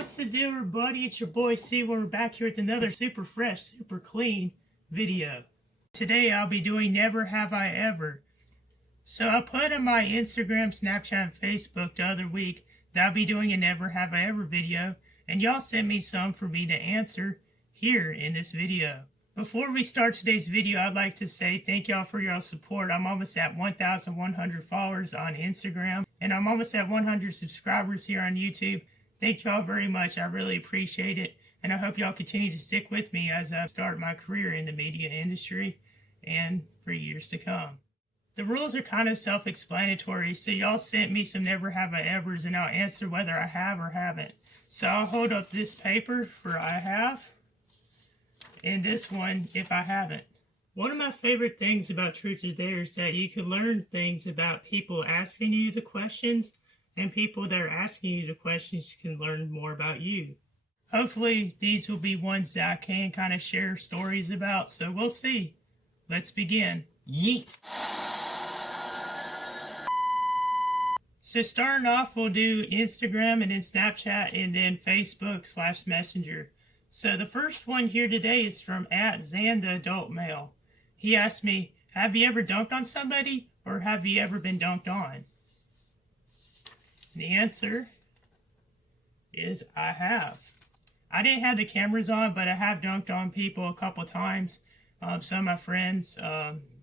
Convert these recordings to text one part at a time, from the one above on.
What's the deal, everybody? It's your boy C. We're back here with another super fresh, super clean video. Today I'll be doing Never Have I Ever. So I put on my Instagram, Snapchat, and Facebook the other week that I'll be doing a Never Have I Ever video, and y'all sent me some for me to answer here in this video. Before we start today's video, I'd like to say thank y'all for your support. I'm almost at 1,100 followers on Instagram, and I'm almost at 100 subscribers here on YouTube. Thank y'all very much. I really appreciate it, and I hope y'all continue to stick with me as I start my career in the media industry and for years to come. The rules are kind of self-explanatory, so y'all sent me some Never Have I Evers, and I'll answer whether I have or haven't. So I'll hold up this paper for I have, and this one if I haven't. One of my favorite things about Truth or Dare is that you can learn things about people asking you the questions, and people that are asking you the questions can learn more about you. Hopefully these will be ones that I can kind of share stories about, so we'll see. Let's begin. Yeet! So starting off, we'll do Instagram and then Snapchat and then Facebook/Messenger. So the first one here today is from @ZandaAdultMale. He asked me, have you ever dunked on somebody, or have you ever been dunked on? The answer is I have. I didn't have the cameras on, but I have dunked on people a couple times. Some of my friends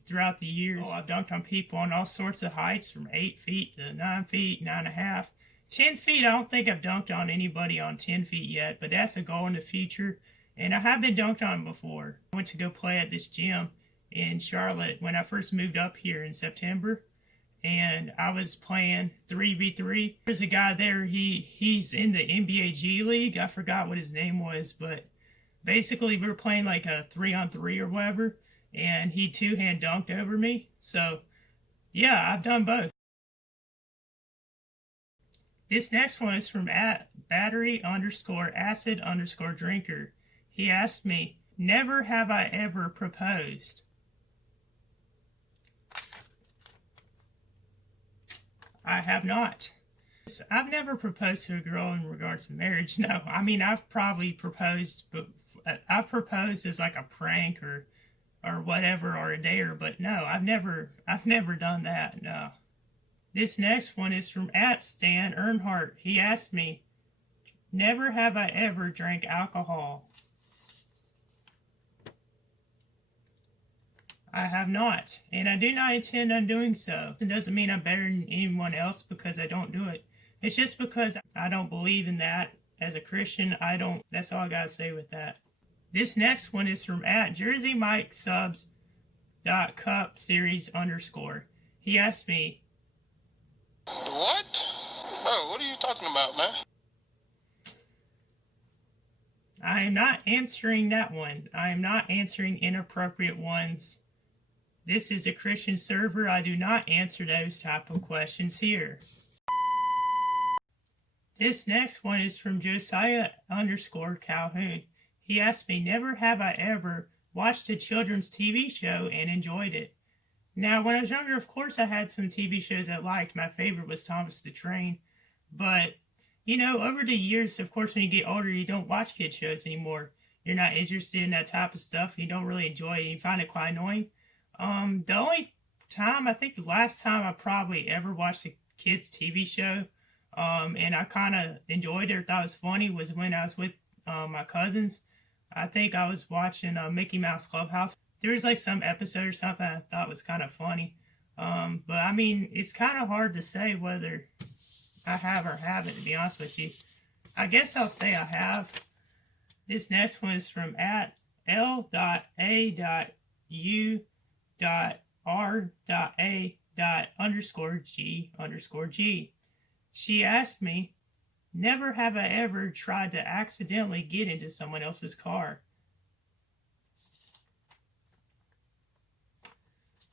throughout the years. I've dunked on people on all sorts of heights, from 8 feet to 9 feet, 9.5. 10 feet, I don't think I've dunked on anybody on 10 feet yet, but that's a goal in the future. And I have been dunked on before. I went to go play at this gym in Charlotte when I first moved up here in September. And I was playing 3v3. There's a guy there, he's in the NBA G League. I forgot what his name was, but basically we were playing like a 3-on-3 or whatever, and he two-hand dunked over me. So yeah, I've done both. This next one is from @battery_acid_drinker. He asked me, never have I ever proposed. I have not. I've never proposed to a girl in regards to marriage. No, I mean, I've probably proposed, but I've proposed as like a prank or whatever, or a dare, but no, I've never done that. No. This next one is from @Stan Earnhardt. He asked me, never have I ever drank alcohol. I have not, and I do not intend on doing so. It doesn't mean I'm better than anyone else because I don't do it. It's just because I don't believe in that. As a Christian, I don't. That's all I gotta say with that. This next one is from @JerseyMikeSubs.CupSeries_. He asked me, what? Bro, what are you talking about, man? I am not answering that one. I am not answering inappropriate ones. This is a Christian server. I do not answer those type of questions here. This next one is from Josiah_Calhoun. He asked me, never have I ever watched a children's TV show and enjoyed it. Now, when I was younger, of course, I had some TV shows I liked. My favorite was Thomas the Train. But, you know, over the years, of course, when you get older, you don't watch kid shows anymore. You're not interested in that type of stuff. You don't really enjoy it. You find it quite annoying. The only time, I think the last time I probably ever watched a kid's TV show, and I kind of enjoyed it or thought it was funny, was when I was with my cousins. I think I was watching Mickey Mouse Clubhouse. There was like some episode or something I thought was kind of funny. But I mean, it's kind of hard to say whether I have or haven't, to be honest with you. I guess I'll say I have. This next one is from @L.A.U.R.A._G_G. She asked me, never have I ever tried to accidentally get into someone else's car.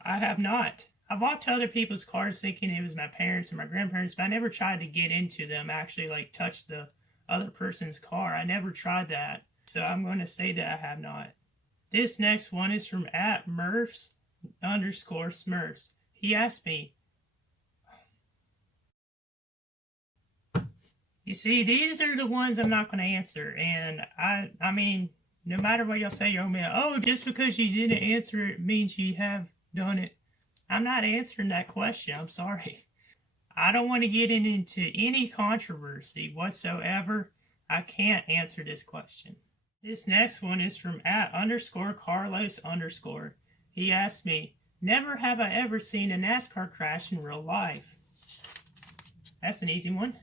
I have not. I've walked to other people's cars thinking it was my parents or my grandparents, but I never tried to get into them, actually like touch the other person's car. I never tried that. So I'm going to say that I have not. This next one is from @Murphs_Smurfs. He asked me, You see, these are the ones I'm not going to answer. And I mean, no matter what y'all say, you'll be, oh, just because you didn't answer it means you have done it. I'm not answering that question. I'm sorry. I don't want to get into any controversy whatsoever. I can't answer this question. This next one is from @_Carlos_. He asked me, never have I ever seen a NASCAR crash in real life. That's an easy one.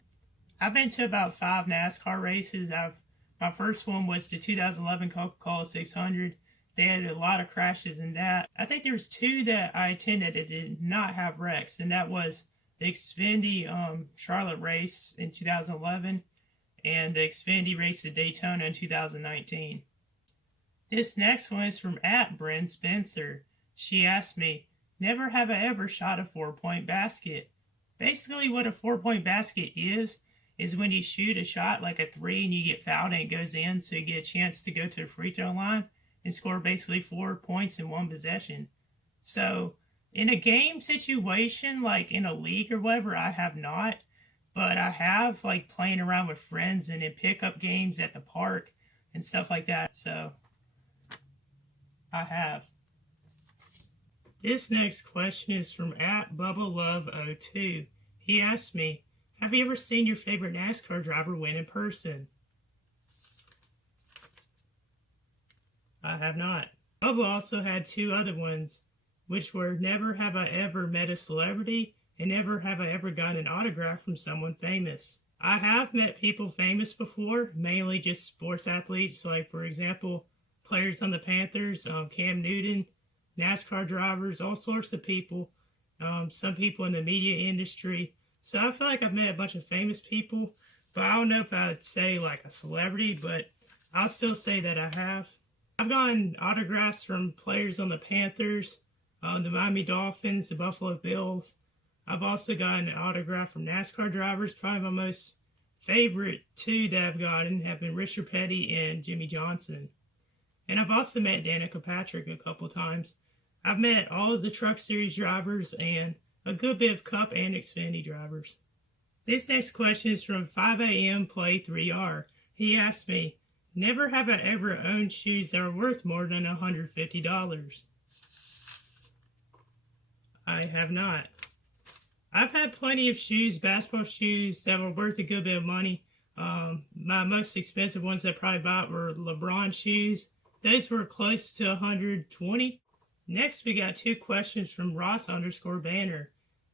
I've been to about 5 NASCAR races. My first one was the 2011 Coca-Cola 600. They had a lot of crashes in that. I think there was 2 that I attended that did not have wrecks, and that was the Xfinity Charlotte race in 2011 and the Xfinity race at Daytona in 2019. This next one is from @Bryn Spencer. She asked me, never have I ever shot a 4-point basket. Basically what a 4-point basket is when you shoot a shot like a 3 and you get fouled and it goes in, so you get a chance to go to the free throw line and score basically 4 points in one possession. So in a game situation, like in a league or whatever, I have not, but I have like playing around with friends and in pickup games at the park and stuff like that. So I have. This next question is from @BubbaLove02. He asked me, have you ever seen your favorite NASCAR driver win in person? I have not. Bubba also had 2 other ones, which were never have I ever met a celebrity and never have I ever gotten an autograph from someone famous. I have met people famous before, mainly just sports athletes, like for example, players on the Panthers, Cam Newton, NASCAR drivers, all sorts of people, some people in the media industry. So I feel like I've met a bunch of famous people, but I don't know if I'd say like a celebrity, but I'll still say that I have. I've gotten autographs from players on the Panthers, the Miami Dolphins, the Buffalo Bills. I've also gotten an autograph from NASCAR drivers. Probably my most favorite 2 that I've gotten have been Richard Petty and Jimmy Johnson. And I've also met Danica Patrick a couple times. I've met all of the Truck Series drivers and a good bit of Cup and Xfinity drivers. This next question is from 5am Play 3R. He asked me, never have I ever owned shoes that are worth more than $150. I have not. I've had plenty of shoes, basketball shoes, that were worth a good bit of money. My most expensive ones I probably bought were LeBron shoes. Those were close to $120. Next, we got 2 questions from Ross_Banner.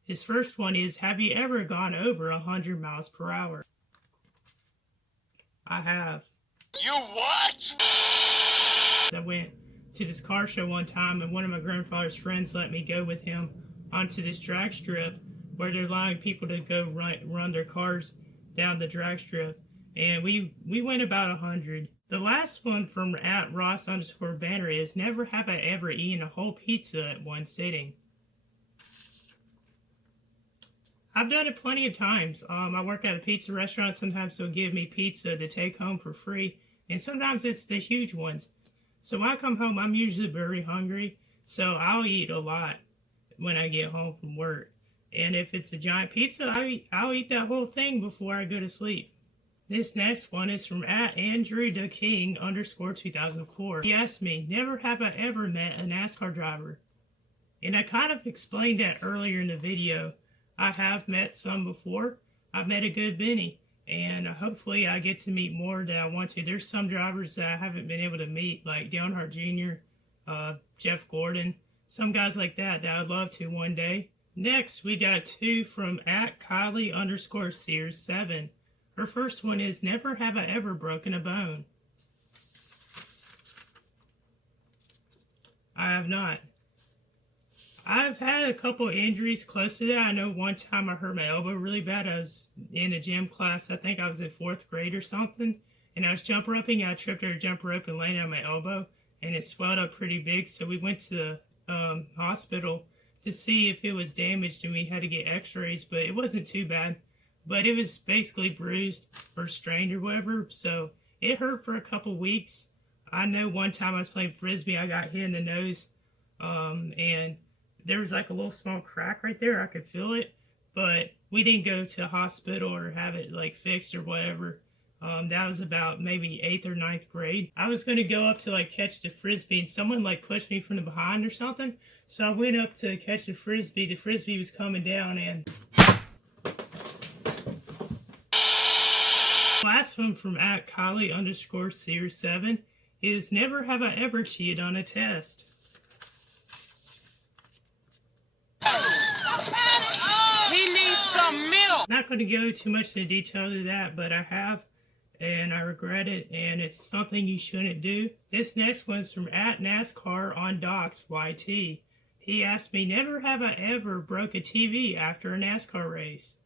His first one is, have you ever gone over 100 miles per hour? I have. You what? I went to this car show one time, and one of my grandfather's friends let me go with him onto this drag strip where they're allowing people to go run their cars down the drag strip. And we went about 100. The last one from @Ross_Banner is, never have I ever eaten a whole pizza at one sitting. I've done it plenty of times. I work at a pizza restaurant. Sometimes they'll give me pizza to take home for free, and sometimes it's the huge ones. So when I come home, I'm usually very hungry, so I'll eat a lot when I get home from work. And if it's a giant pizza, I'll eat that whole thing before I go to sleep. This next one is from @AndrewTheKing_2004. He asked me, never have I ever met a NASCAR driver. And I kind of explained that earlier in the video. I have met some before. I've met a good many, and hopefully I get to meet more that I want to. There's some drivers that I haven't been able to meet, like Dale Earnhardt Jr., Jeff Gordon, some guys like that I'd love to one day. Next, we got 2 from @Kylie_Sears7. Her first one is, never have I ever broken a bone. I have not. I've had a couple injuries close to that. I know one time I hurt my elbow really bad. I was in a gym class. I think I was in 4th grade or something. And I was jump roping. I tripped over a jump rope and landed on my elbow. And it swelled up pretty big. So we went to the hospital to see if it was damaged. And we had to get x-rays. But it wasn't too bad. But it was basically bruised or strained or whatever. So it hurt for a couple weeks. I know one time I was playing Frisbee. I got hit in the nose. And there was like a little small crack right there. I could feel it, but We didn't go to the hospital or have it like fixed or whatever. That was about maybe 8th or 9th grade. I was going to go up to like catch the frisbee and someone like pushed me from the behind or something. So I went up to catch the frisbee. The frisbee was coming down and last one from @Kylie_Sears7 is never have I ever cheated on a test. He needs some milk. Not going to go too much into detail to that, but I have, and I regret it, and it's something you shouldn't do. This next one's from @NASCAR on Docs YT. He asked me, never have I ever broke a TV after a NASCAR race.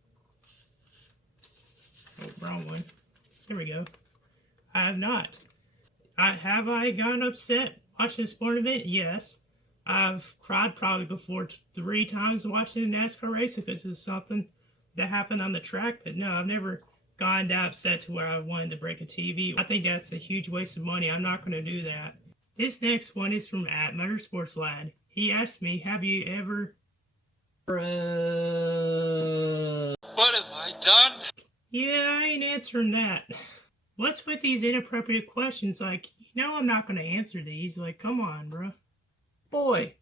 Oh, wrong one. Here we go. I have not. Have I gotten upset watching a sport event? Yes. I've cried probably before 3 times watching a NASCAR race if it's something that happened on the track, but no, I've never gotten that upset to where I wanted to break a TV. I think that's a huge waste of money. I'm not going to do that. This next one is from @MotorsportsLad. He asked me, have you ever... What have I done? Yeah, I ain't answering that. What's with these inappropriate questions? Like, you know I'm not going to answer these. Like, come on, bro. Boy.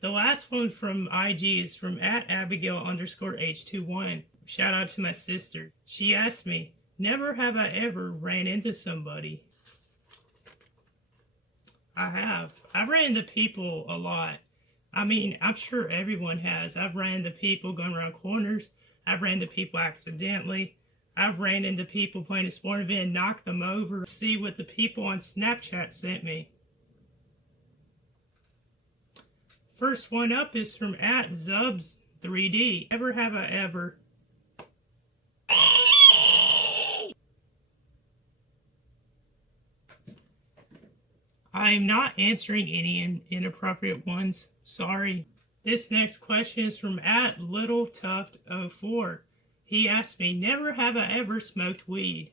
The last one from IG is from @Abigail_H21. Shout out to my sister. She asked me, never have I ever ran into somebody. I have. I've ran into people a lot. I mean, I'm sure everyone has. I've ran into people going around corners. I've ran into people accidentally. I've ran into people playing a sport event and knocked them over. See what the people on Snapchat sent me. First one up is from @Zubs3D. Never have I ever. I'm not answering any inappropriate ones. Sorry. This next question is from @LittleTuft04. He asked me, never have I ever smoked weed.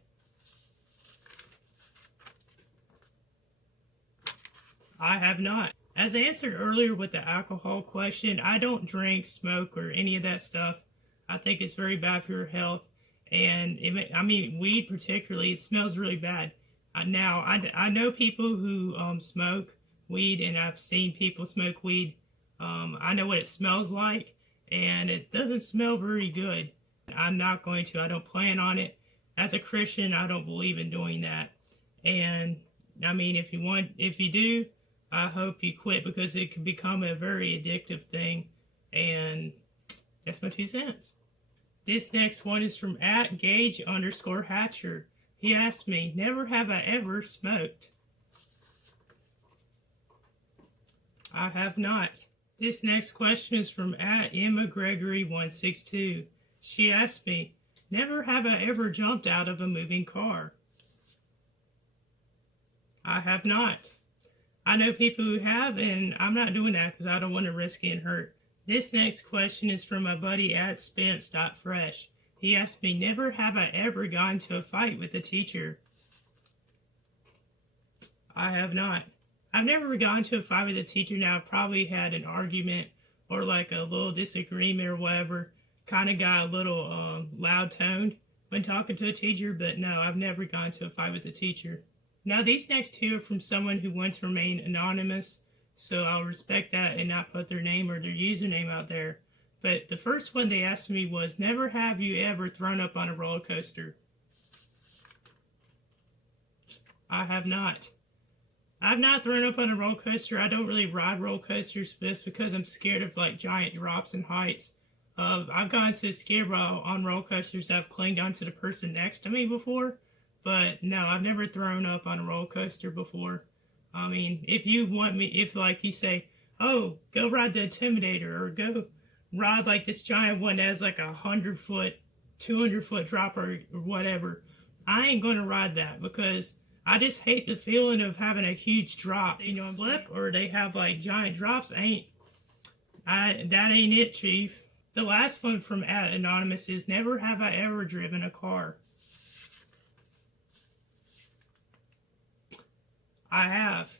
I have not. As I answered earlier with the alcohol question, I don't drink, smoke, or any of that stuff. I think it's very bad for your health. And weed particularly, it smells really bad. Now, I know people who smoke weed, and I've seen people smoke weed. I know what it smells like, and it doesn't smell very good. I'm not going to. I don't plan on it. As a Christian, I don't believe in doing that. And, I mean, if you do, I hope you quit, because it can become a very addictive thing. And that's my 2 cents. This next one is from @Gage_Hatcher. He asked me, never have I ever smoked. I have not. This next question is from @EmmaGregory162. She asked me, never have I ever jumped out of a moving car. I have not. I know people who have, and I'm not doing that because I don't want to risk getting hurt. This next question is from my buddy @Spence.fresh. He asked me, never have I ever gotten into a fight with a teacher. I have not. I've never gotten into a fight with a teacher. Now, I've probably had an argument or like a little disagreement or whatever. Kind of got a little loud-toned when talking to a teacher, but no, I've never gotten into a fight with a teacher. Now, these next 2 are from someone who wants to remain anonymous, so I'll respect that and not put their name or their username out there. But the first one they asked me was, never have you ever thrown up on a roller coaster? I have not. I've not thrown up on a roller coaster. I don't really ride roller coasters, but it's because I'm scared of like giant drops and heights. I've gotten so scared on roller coasters that I've clinged onto the person next to me before. But no, I've never thrown up on a roller coaster before. I mean, if you want me, if like you say, oh, go ride the Intimidator, or go ride like this giant one that has like 100-foot, 200-foot drop or whatever, I ain't gonna ride that because I just hate the feeling of having a huge drop. You know what I'm saying? Or they have like giant drops. That ain't it, Chief. The last one from @Anonymous is, never have I ever driven a car. I have.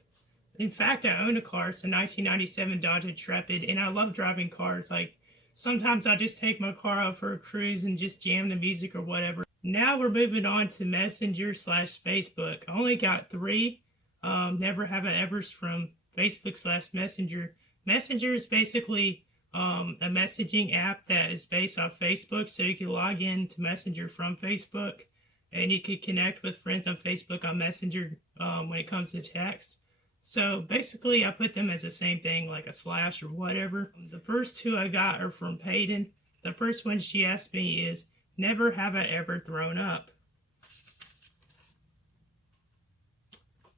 In fact, I own a car. It's a 1997 Dodge Intrepid, and I love driving cars. Like, Sometimes I just take my car out for a cruise and just jam the music or whatever. Now we're moving on to Messenger/Facebook. I only got 3 never have I ever's from Facebook/Messenger. Messenger is basically a messaging app that is based off Facebook, so you can log in to Messenger from Facebook, and you can connect with friends on Facebook on Messenger when it comes to text. So basically, I put them as the same thing, like a slash or whatever. The first 2 I got are from Peyton. The first one she asked me is, never have I ever thrown up?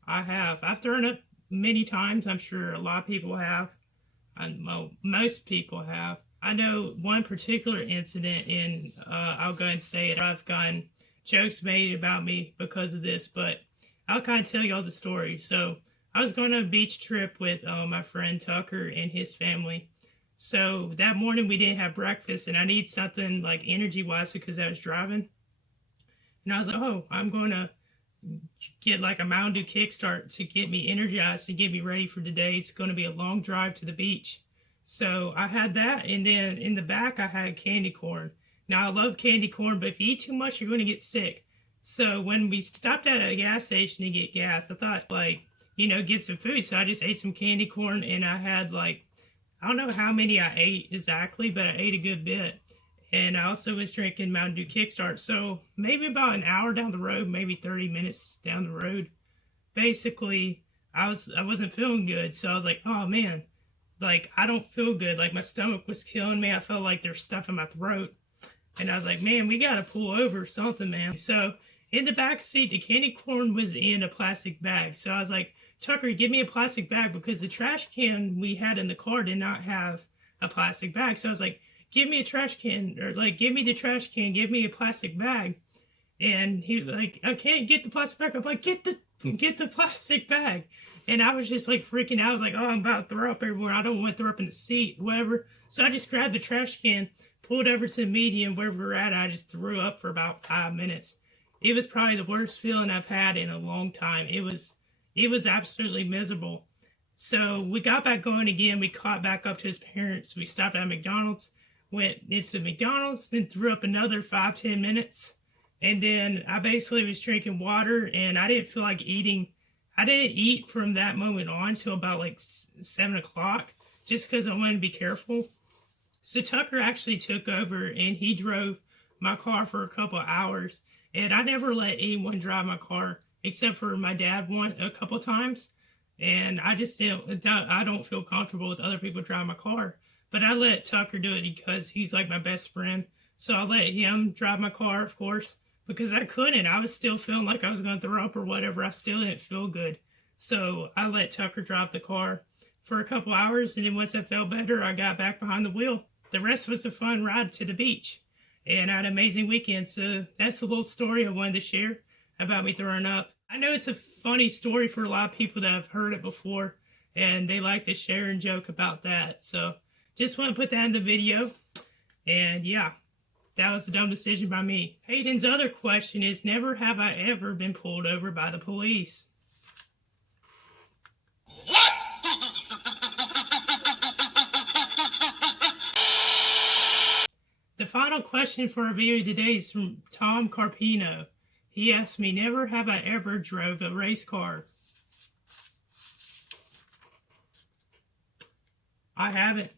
I have. I've thrown up many times. I'm sure a lot of people have. Well, most people have. I know one particular incident, and I'll go and say it. I've gotten jokes made about me because of this, but I'll kind of tell you all the story. So I was going on a beach trip with my friend Tucker and his family. So that morning we didn't have breakfast, and I need something like energy-wise because I was driving. And I was like, oh, I'm going to get like a Mountain Dew Kickstart to get me energized, to get me ready for today. It's going to be a long drive to the beach. So I had that, and then in the back I had candy corn. Now I love candy corn, but if you eat too much, you're going to get sick. So when we stopped at a gas station to get gas, I thought, like, you know, get some food. So I just ate some candy corn, and I had like, I don't know how many I ate exactly, but I ate a good bit. And I also was drinking Mountain Dew Kickstart. So maybe about an hour down the road, maybe 30 minutes down the road, basically I wasn't feeling good. So I was like, oh man, like I don't feel good. Like my stomach was killing me. I felt like there's stuff in my throat. And I was like, man, we got to pull over or something, man. So in the back seat, the candy corn was in a plastic bag. So I was like, Tucker, give me a plastic bag, because the trash can we had in the car did not have a plastic bag. So I was like, give me a trash can, or like, give me the trash can, give me a plastic bag. And he was like, I can't get the plastic bag. I'm like, get the plastic bag. And I was just like freaking out. I was like, oh, I'm about to throw up everywhere. I don't want to throw up in the seat, whatever. So I just grabbed the trash can, pulled over to the median where we were at. I just threw up for about 5 minutes. It was probably the worst feeling I've had in a long time. It was absolutely miserable. So we got back going again. We caught back up to his parents. We stopped at McDonald's, went into McDonald's, then threw up another 5-10 minutes. And then I basically was drinking water, and I didn't feel like eating. I didn't eat from that moment on until about like 7 o'clock, just because I wanted to be careful. So Tucker actually took over, and he drove my car for a couple of hours. And I never let anyone drive my car except for my dad a couple times. And I don't feel comfortable with other people driving my car. But I let Tucker do it because he's like my best friend. So I let him drive my car, of course, because I couldn't. I was still feeling like I was going to throw up or whatever. I still didn't feel good. So I let Tucker drive the car for a couple hours. And then once I felt better, I got back behind the wheel. The rest was a fun ride to the beach. And I had an amazing weekend. So that's a little story I wanted to share about me throwing up. I know it's a funny story for a lot of people that have heard it before, and they like to share and joke about that. So just want to put that in the video. And yeah, that was a dumb decision by me. Hayden's other question is, never have I ever been pulled over by the police. The final question for our video today is from Tom Carpino. He asked me, never have I ever drove a race car. I haven't.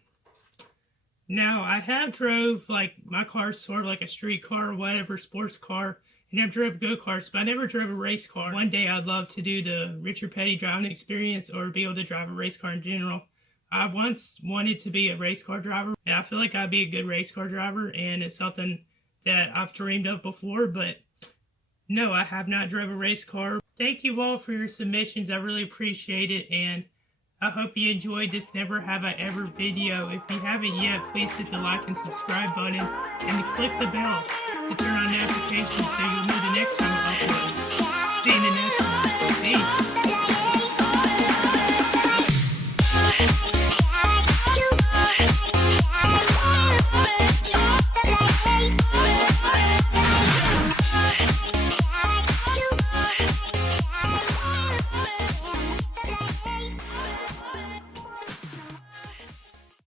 Now, I have drove, like, my car's sort of like a street car or whatever, sports car, and I've drove go-karts, but I never drove a race car. One day I'd love to do the Richard Petty driving experience, or be able to drive a race car in general. I once wanted to be a race car driver, and I feel like I'd be a good race car driver, and it's something that I've dreamed of before, but no, I have not driven a race car. Thank you all for your submissions. I really appreciate it, and I hope you enjoyed this Never Have I Ever video. If you haven't yet, please hit the like and subscribe button, and click the bell to turn on notifications so you'll know the next time I upload. See you in the next one. Peace.